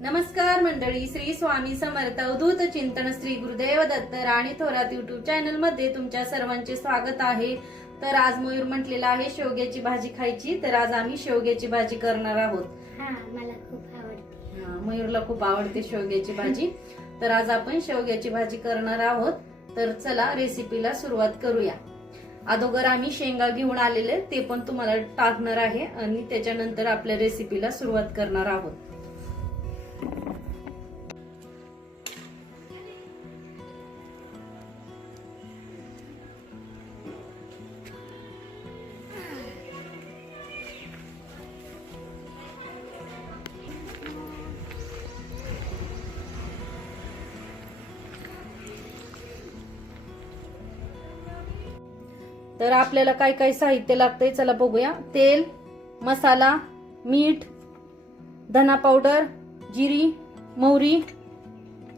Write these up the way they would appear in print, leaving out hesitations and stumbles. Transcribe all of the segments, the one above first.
नमस्कार मंडळी, श्री स्वामी समर्थ अवधूत चिंतन श्री गुरुदेव दत्त राणी थोरात युट्यूब चॅनल मध्ये तुमच्या सर्वांचे स्वागत आहे। तर आज मयूर म्हटलेला आहे शेवग्याची भाजी खायची, तर आज आम्ही शेवग्याची भाजी करणार आहोत। मला खूप आवडते। मयूरला खूप आवडते शेवग्याची भाजी, तर आज आपण शेवग्याची भाजी करणार आहोत। तर चला रेसिपीला सुरुवात करूया। अगोदर आम्ही शेंगा घेऊन आलेले ते पण तुम्हाला टाकणार आहे आणि त्याच्यानंतर आपल्या रेसिपीला सुरुवात करणार आहोत। तर आपल्याला काय काय साहित्य लागतंय चला बघूया। तेल, मसाला, मीठ, धना पावडर, जिरी, मोहरी,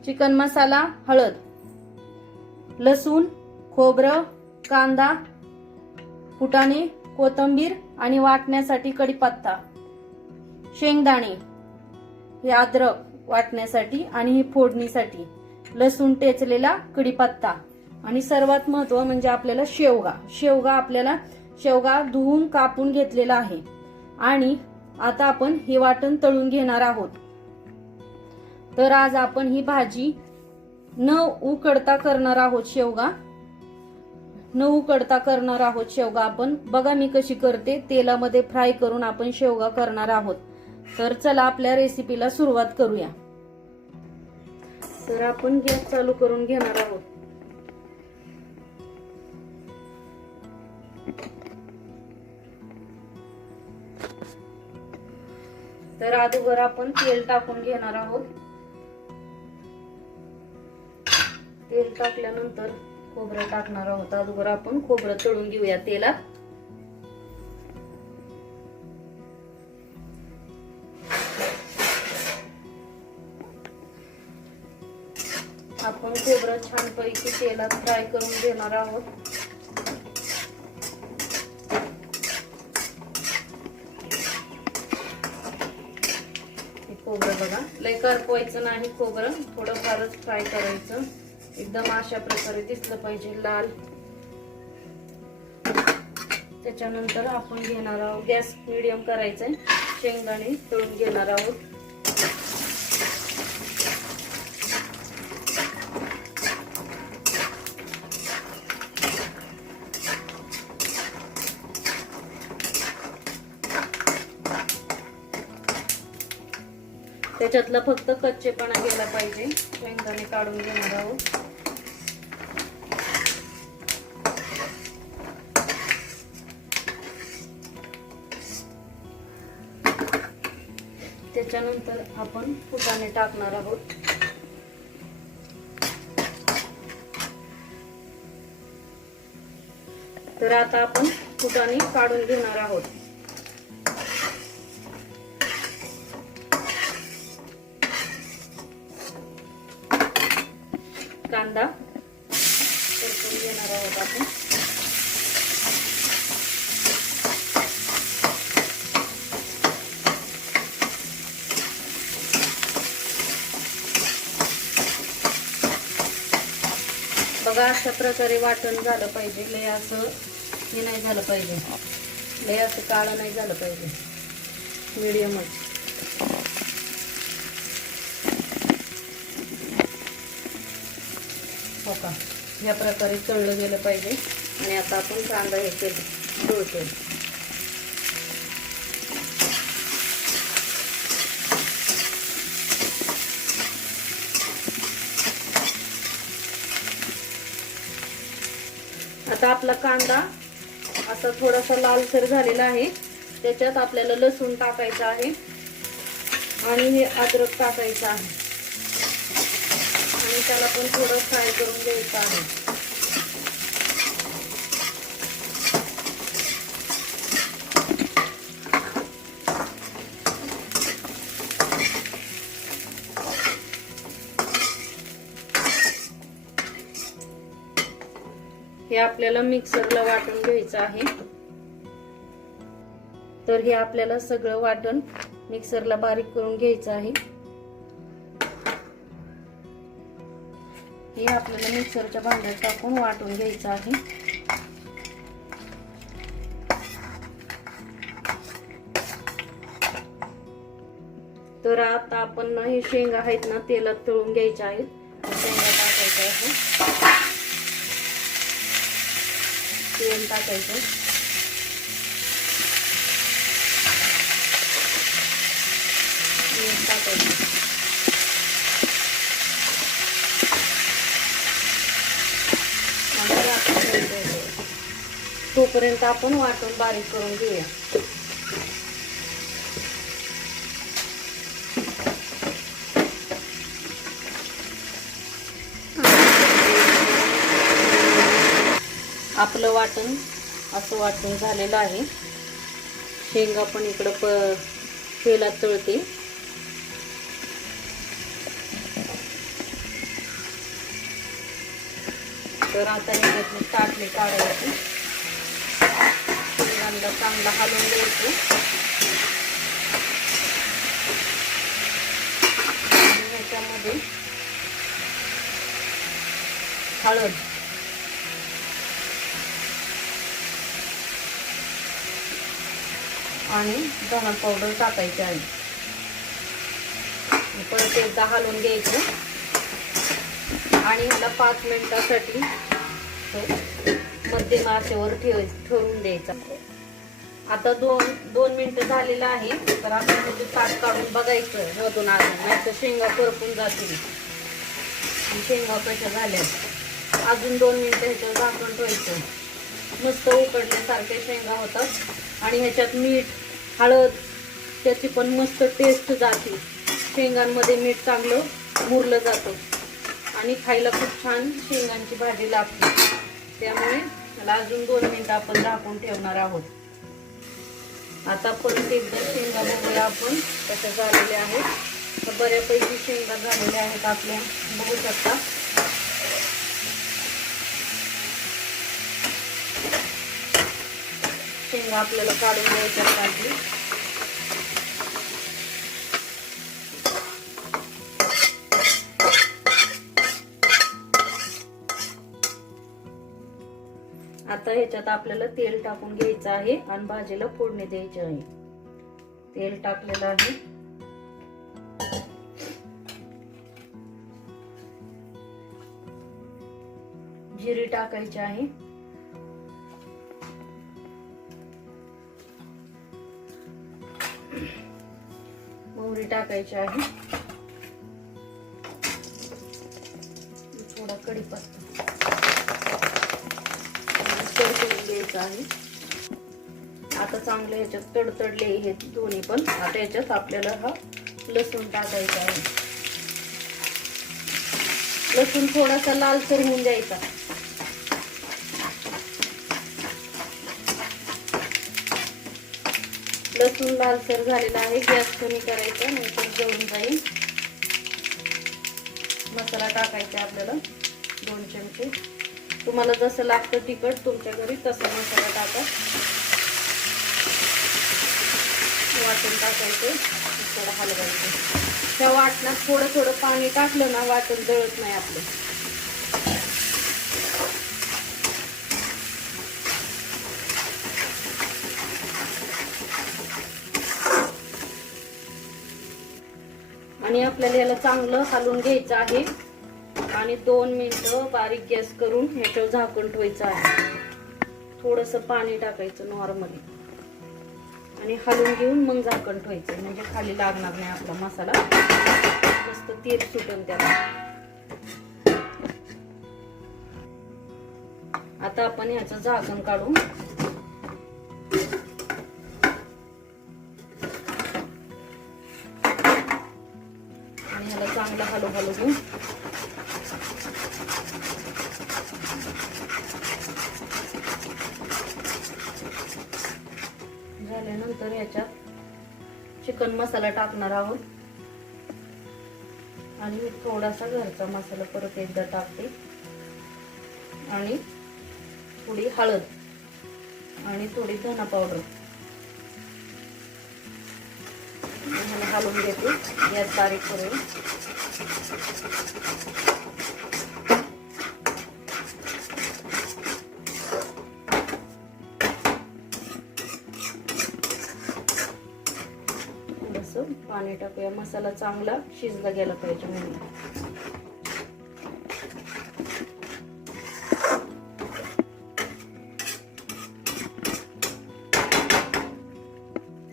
चिकन मसाला, हळद, लसूण, खोबरं, कांदा, फुटाणे, कोथिंबीर आणि वाटण्यासाठी कढीपत्ता, शेंगदाणे, हे अद्रक वाटण्यासाठी आणि ही फोडणीसाठी, लसूण टेचलेला, कढीपत्ता आणि सर्वात महत्त्व म्हणजे आपल्याला शेवगा धुवून कापून घेतलेला आहे। आणि आता आपण हे वाटण तळून घेणार आहोत। तर आज आपण ही भाजी न उकडता करणार आहोत। शेवगा आपण बघा मी कशी करते, तेलामध्ये फ्राय करून आपण शेवगा करणार आहोत। तर चला आपल्या रेसिपीला सुरुवात करूया। तर आपण गॅस चालू करून घेणार आहोत। तर अगोदर आपण तेल टाकून घेणार आहोत। तेल टाकल्यानंतर खोबरं टाकणार आहोत। अगोदर आपण खोबरं तळून घेऊया तेलात। आपण खोबरं छानपैकी तेलात फ्राय करून घेणार आहोत। खोबरं बघा लय करपवायचं नाही, खोबरं थोडं फारच फ्राय करायचं, एकदम अशा प्रकारे दिसलं पाहिजे लाल। त्याच्यानंतर आपण घेणार आहोत, गॅस मीडियम करायचंय, शेंगदाणे तळून घेणार आहोत। त्याच्यातला फक्त कच्चेपणा गेला पाहिजे, शेंगदाणे काढून घेणार आहोत। त्याच्यानंतर आपण फुटाणे टाकणार आहोत। तर आता आपण फुटाणे काढून घेणार आहोत। कांदा परतून घेणार आहोत आपण। बघा अशा प्रकारे वाटण झालं पाहिजे, लय असं हे नाही झालं पाहिजे, लय असं काळं नाही झालं पाहिजे, मीडियमच। हो का, या प्रकारे तळलं गेलं पाहिजे। आणि आता आपण कांदा हे तळतोय। आता आपला कांदा असा थोडासा लालसर झालेला आहे। त्याच्यात आपल्याला लसूण टाकायचं आहे आणि हे अद्रक टाकायचं आहे आणि त्याला पण थोडं फ्राय करून घ्यायचं आहे। हे आपल्याला मिक्सरला वाटून घ्यायचं आहे। तर हे आपल्याला सगळं वाटण मिक्सरला बारीक करून घ्यायचं आहे। हे आपल्याला मिक्सरच्या भांड्यात टाकून वाटून घ्यायचं आहे. तर आता आपण हे शेंगा आहेत ना तेलात तळून घ्यायच्या आहेत. शेंगा टाकायच्या आहे, तेल टाकायचं, मीठ टाकायचं, तोपर्यंत आपण वाटून बारीक करून घेऊया. आपलं वाटण असं वाटून झालेलं आहे. शेंगा पण इकडं तेलात तळते. तर आता ह्याच्यातले ताटले काढायचे, शेंगांना चांगला हलवून द्यायचं आणि ह्याच्यामध्ये हळद, आणि धना पावडर टाकायची आहे. परत एकदा हलवून घ्यायचं आणि ह्याला 5 मिनिटासाठी मध्यम आचेवर ठेवून द्यायचा. आता 2 मिनिटं झालेलं आहे. तर आपण ह्याचे ताट काढून बघायचं मधून अजून, नाही तर शेंगा करपून जातील. शेंगा कशा झाल्या, अजून 2 मिनिटं ह्याच्यावर झाकून ठेवायचं. मस्त उकडल्यासारख्या शेंगा होतात आणि ह्याच्यात मीठ, हळद, त्याची पण मस्त टेस्ट जाते. शेंगांमध्ये मीठ चांगलं मुरलं जातं आणि खायला खूप छान शेंगांची भाजी लागते. त्यामुळे त्याला अजून 2 मिनिटं आपण झाकून ठेवणार आहोत. आता परत एकदा शेंगा बघूया आपण कशा झालेल्या आहेत. तर बऱ्यापैकी शेंगा झालेल्या आहेत आपल्या, बघू शकता. शेंगा आपल्याला काढून घ्यायच्या पाहिजे. आता ह्याच्यात आपल्याला तेल टाकून घ्यायचं आहे आणि भाजीला फोडणी द्यायची आहे. तेल टाकलेलं आहे. जिरे टाकायचे आहे. मोहरी टाकायची आहे. थोडा कढीपत्ता तडतडून द्यायचा आहे. आता चांगले ह्याच्यात तडतडले हे दोन्ही पण. आता ह्याच्यात आपल्याला हा लसूण टाकायचा आहे. लसूण थोडासा लालसर होऊन द्यायचा. लसूण लालसर झालेला आहे. गॅस कमी करायचा, नंतर जळून जाईल. मसाला टाकायचा आपल्याला 2 चमचे. तुम्हाला जसं लागतं तिखट तुमच्या घरी तसा मसाला टाका. वाटण टाकायचं, थोडं हलवायचं. त्या वाटणात थोडं थोडं पाणी टाकलं ना वाटण जळत नाही आपलं. आणि आपल्याला याला चांगलं हलवून घ्यायचं आहे आणि 2 मिनिटं बारीक गॅस करून ह्याच्यावर झाकण ठेवायचं आहे. थोडंसं पाणी टाकायचं नॉर्मली आणि हलवून घेऊन मग झाकण ठेवायचं, म्हणजे खाली लागणार नाही आपला मसाला. मस्त तेल सुटेल त्याला. आता आपण ह्याचं झाकण काढू आणि ह्याला चांगलं हलवू घेऊ. झाल्यानंतर ह्याच्यात चिकन मसाला टाकणार आहोत आणि मी थोडासा घरचा मसाला परत एकदा टाकते आणि थोडी हळद आणि थोडी धना पावडर हलवून घेते. गॅस बारीक करून पाणी टाकूया. मसाला चांगला शिजला गेला पाहिजे म्हणून.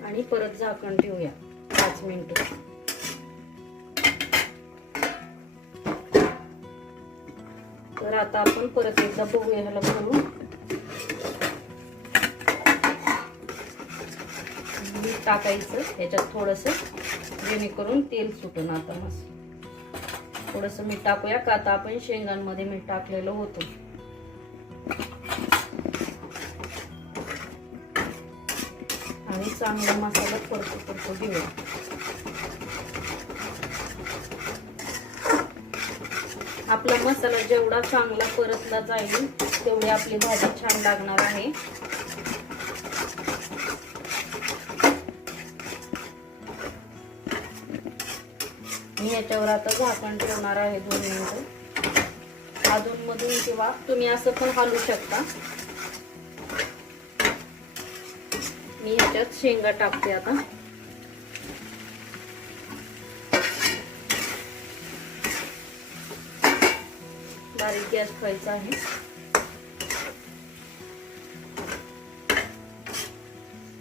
आणि परत झाकण ठेवूया 5 मिनिटं. तर आता आपण परत एकदा बघूया ह्याला करून. मीठ टाकायचं ह्याच्यात थोडंसं, जेणेकरून तेल सुटून. आता मस्त थोडंसं मीठ टाकूया, का आता आपण शेंगांमध्ये मीठ टाकलेलं होतं. आणि चांगला मसाला परतू घेऊया. आपला मसाला जेवढा चांगला परतला जाईल तेवढी आपली भाजी छान लागणार आहे. मी याच्यावर आता झाकण ठेवणार आहे 2 मिनिटं. अधून मधून किंवा तुम्ही असं पण हलवू शकता. मी याच्यात शेंगा टाकते आता. बारीक गॅस ठेवायचा आहे.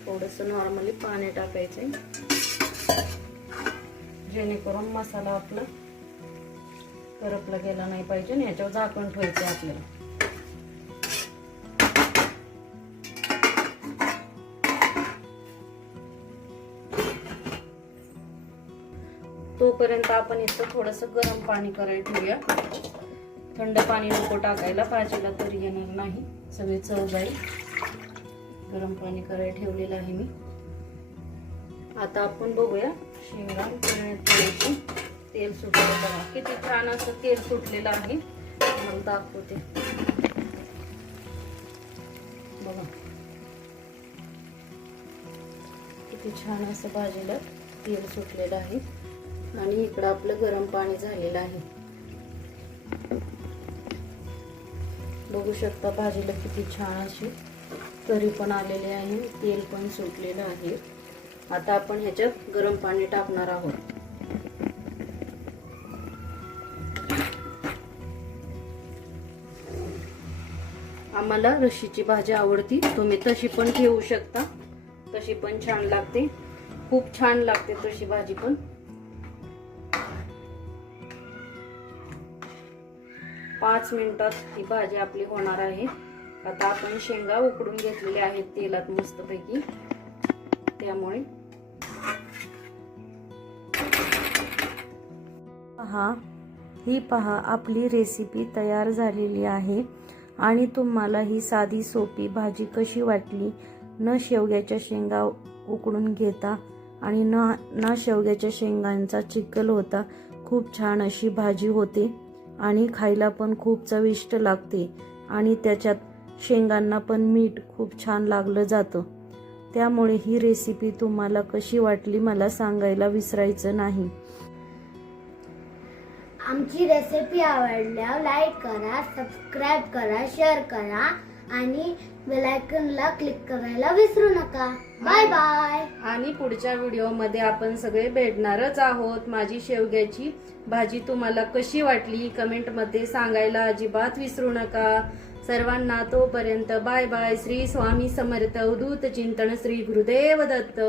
थोडंसं नॉर्मली पाणी टाकायचंय, जेणेकरून मसाला आपला करपला गेला नाही पाहिजे. आणि याच्यावर झाकण ठेवायचं आपल्याला. तोपर्यंत आपण इथं थोडंसं गरम पाणी करायला ठेवूया. थंड पाणी नको टाकायला, भाजीला तरी येणार नाही, सगळी चव जाईल. गरम पाणी करायला ठेवलेलं आहे मी. आता आपण बघूया शेंगा तळायची. तेल सुटलेलं बघा, किती छान असं तेल सुटलेलं आहे. मला दाखवते बघा, किती छान असं भाजीला तेल सुटलेलं आहे. आणि इकडं आपलं गरम पाणी झालेलं आहे. बघू शकता भाजीला किती छान अशी तरी पण आलेले आहे, तेल पण सुटलेलं आहे. आता आपण ह्याच्यात गरम पाणी टाकणार आहोत. आम्हाला रशीची भाजी आवडती, तुम्ही तशी पण ठेवू शकता, तशी पण छान लागते. खूप छान लागते तशी भाजी पण. पाच मिनिटात ही भाजी आपली होणार आहे. आता आपण शेंगा उकडून घेतलेल्या आहेत तेलात मस्तपैकी, त्यामुळे पहा आपली रेसिपी तयार झालेली आहे. आणि तुम्हाला ही साधी सोपी भाजी कशी वाटली? न शेवग्याच्या शेंगा उकडून घेता आणि ना शेवग्याच्या शेंगांचा चिखल होता. खूप छान अशी भाजी होते आणि खायला पण खूप चविष्ट लागते. आणि त्याच्यात शेंगांना पण मीठ खूप छान लागलं जातं. त्यामुळे ही रेसिपी तुम्हाला कशी वाटली मला सांगायला विसरायचं नाही. आमची रेसिपी आवडल्यावर लाईक करा, सबस्क्राईब करा, शेअर करा आणि बेल आयकॉनला क्लिक करायला विसरू नका. Bye bye. आणि पुढच्या व्हिडिओमध्ये आपण सगळे भेटणारच आहोत. माझी शेवग्याची भाजी तुम्हाला कशी वाटली कमेंटमध्ये सांगायला अजिबात विसरू नका. सर्वांना तोपर्यंत बाय बाय. श्री स्वामी समर्थ. अवधूत चिंतन. श्री गुरुदेव दत्त.